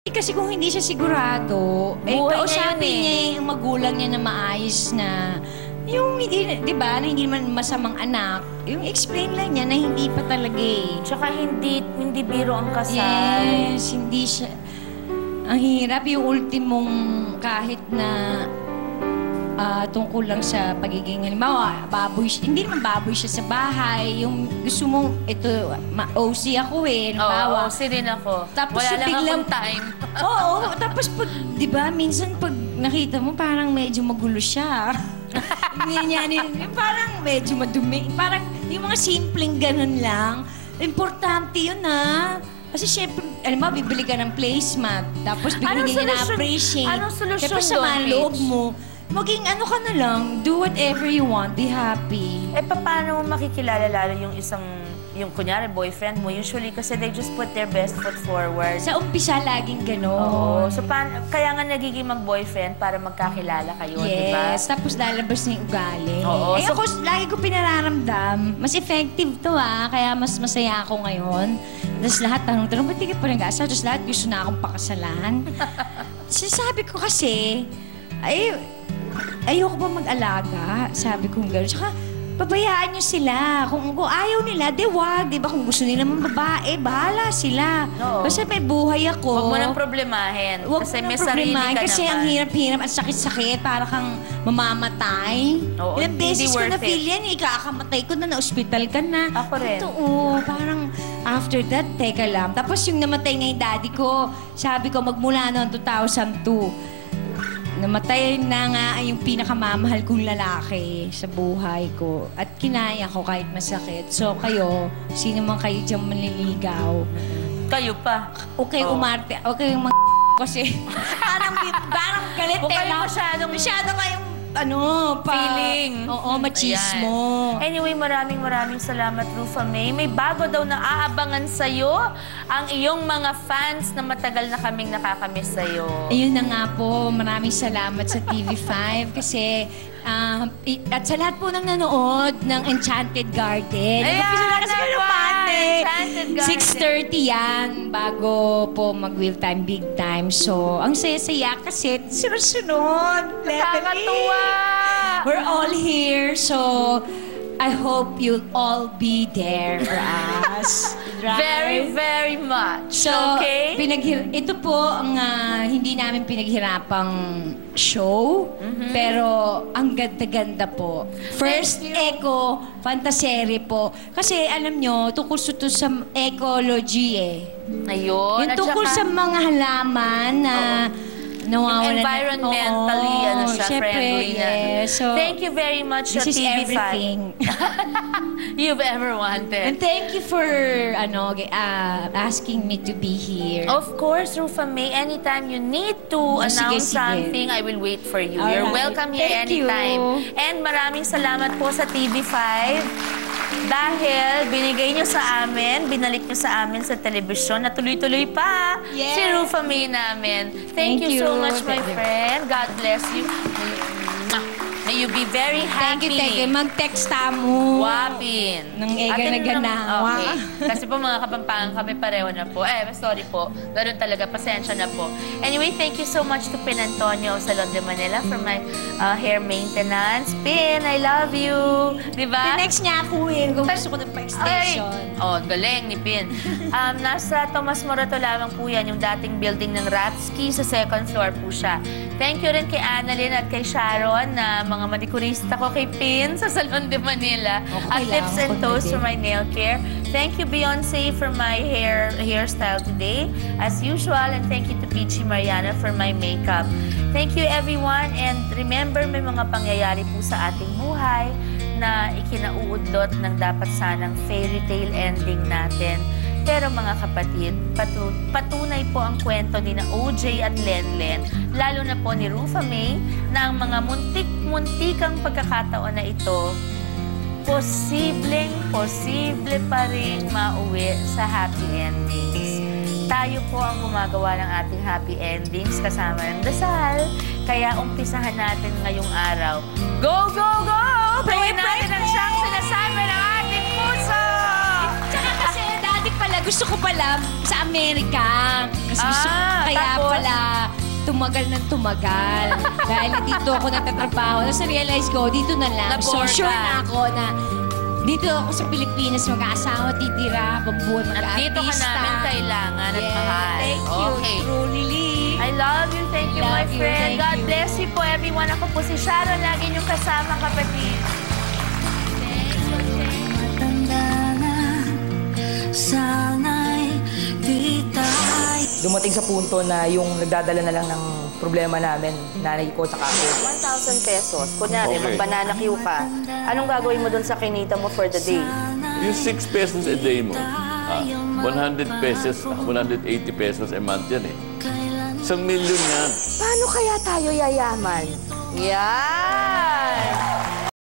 Kasi kung hindi siya sigurado, kausapin niya yung magulang niya na maayos na, yung hindi, di ba, na hindi naman masamang anak, yung explain lang niya na hindi pa talaga eh. Tsaka hindi biro ang kasal. Yes, hindi siya. Ang hirap yung ultimong kahit na tungkol lang sa pagiging, halimbawa, baboy siya. Hindi naman baboy siya sa bahay. Yung gusto mong, ito, OC ako eh. Oo, OC din ako. Tapos wala lang biglang, akong time. Oo, tapos pag, di ba, minsan pag nakita mo, parang medyo magulo siya. Parang medyo madumi. Parang yung mga simpleng ganun lang. Importante yun Kasi syempre, alam mo, bibili ka ng placemat. Tapos bigyan niya na-appreciate. Anong solusyon doon, sa loob mo, maging ano ka na lang, do whatever you want, be happy. Paano mo makikilala lalo yung kunyari boyfriend mo? Usually kasi they just put their best foot forward. Sa umpisa, laging gano'n. Oo. So, kaya nga nagiging mag-boyfriend para magkakilala kayo, di ba? Yes, tapos lalabas na yung ugali. Oo. Ako, lagi ko pinararamdam, mas effective to kaya mas masaya ako ngayon. Tapos lahat tanong-tanong, ba't di ka pa nag-asa? Tapos lahat gusto na akong pakasalan. Sabi ko kasi, ayoko ba mag-alaga? Sabi ko gano'n. Tsaka, pabayaan nyo sila. Kung ayaw nila, wag. Di ba? Kung gusto nila mang babae, bahala sila. Oo. Basta may buhay ako. Huwag mo nang problemahin. Kasi may sarili ka naman. Kasi ang hirap-hirap at sakit-sakit. Para kang mamamatay. Oo, Ilang beses ko worth na-feel yan. Ikakamatay ko na, na-hospital ka na. Ako rin. Totoo. Parang after that, teka lang. Tapos yung namatay nga yung daddy ko, sabi ko, magmula noong 2002, namatay na nga yung pinakamamahal kong lalaki sa buhay ko. At kinaya ko kahit masakit. So kayo, sino man kayo dyan manliligaw. Kayo pa. Okay, umarte. Okay, yung mga kasi parang galit masyado kayong feeling. Oo, machismo. Anyway, maraming salamat, Rufa May. May bago daw na aabangan sa'yo ang iyong mga fans na matagal na kaming nakakamiss sa'yo. Ayun na nga po. Maraming salamat sa TV5 kasi at sa lahat po ng nanood ng Enchanted Garden. Ayan, Enchanted Garden. 6:30 yan bago po mag-Wheel Time, Big Time. So, ang saya-saya kasi sunod-sunod. Nakakatuwa! We're all here, so I hope you'll all be there for us. Right? Very much. So, okay? Ito po ang hindi namin pinaghirapang show, pero ang ganda-ganda po. First Eco Fantasere po. Kasi alam nyo, tungkol to sa ecology Ayun. Yung tungkol sa mga halaman na nawawalan. Environmentally, friendly. Yes. So, thank you very much, this is TV5. everything you've ever wanted. And thank you for asking me to be here. Of course, Rufa May, anytime you need to announce something, I will wait for you. You're welcome here anytime. And maraming salamat po sa TV5 dahil binigay nyo sa amin, binalik nyo sa amin sa telebisyon na tuloy-tuloy pa si Rufa May namin. Thank you so much, my friend. God bless you. May you be very happy. Thank you. Mag-text mo. Wapin. Nang ega na ganawa. Okay. Kasi po mga Kapampangan kami pareho na po. Sorry po. Ganun talaga. Pasensya na po. Anyway, thank you so much to Pin Antonio Salon de Manila for my hair maintenance. Pin, I love you. Diba? Next niya ako kung gusto ko ng pa-extension. Galing ni Pin. Nasa Tomas Morato lamang po yan, yung dating building ng Ratsky. Sa second floor po siya. Thank you rin kay Annalyn at kay Sharon na mga manikurista ko, kay Pin sa Salon de Manila. At Tips and Toes for my nail care. Thank you, Beyonce, for my hairstyle today, as usual. And thank you to Peachy Mariana for my makeup. Thank you, everyone. And remember, may mga pangyayari po sa ating buhay na ikinauudlot ng dapat sanang fairy tale ending natin. Pero mga kapatid, patunay po ang kwento ni na OJ at Lenlen, lalo na po ni Rufa May, na ang mga muntikang pagkakataon na ito, posible pa rin mauwi sa happy endings. Tayo po ang gumagawa ng ating happy endings kasama ng dasal. Kaya umpisahan natin ngayong araw. Go, go, go! Pray natin ang siyang sinasabi ng ating puso! Tsaka kasi dati pala gusto ko pala sa Amerika. Kasi gusto ko, kaya tapos? pala tumagal ng tumagal. Dahil dito ako natatrabaho. Tapos na-realize ko, dito na lang. So, Na-bore sure ka. na ako na dito ako sa Pilipinas, mag-aasawa, titira, pagbuhay, At dito ka mag-artista. namin kailangan at Yeah, mahal. thank you, Okay. truly, Lee. I love you. Thank you, my Love you, friend. thank God you. bless you po, everyone. Ako po si Sharon. Lagi niyong kasama, kapatid. Thank you, thank you. Matanda na, sana'y di tayo. Dumating sa punto na yung nagdadala na lang ng problema namin, nanay ko tsaka ako. 1,000 pesos. Kunyari, Okay. mag-banana queue ka. Anong gagawin mo dun sa kinita mo for the day? Yung 6 pesos a day mo, 100 pesos, 180 pesos a month yan eh. 1 million yan. Paano kaya tayo yayaman? Yan!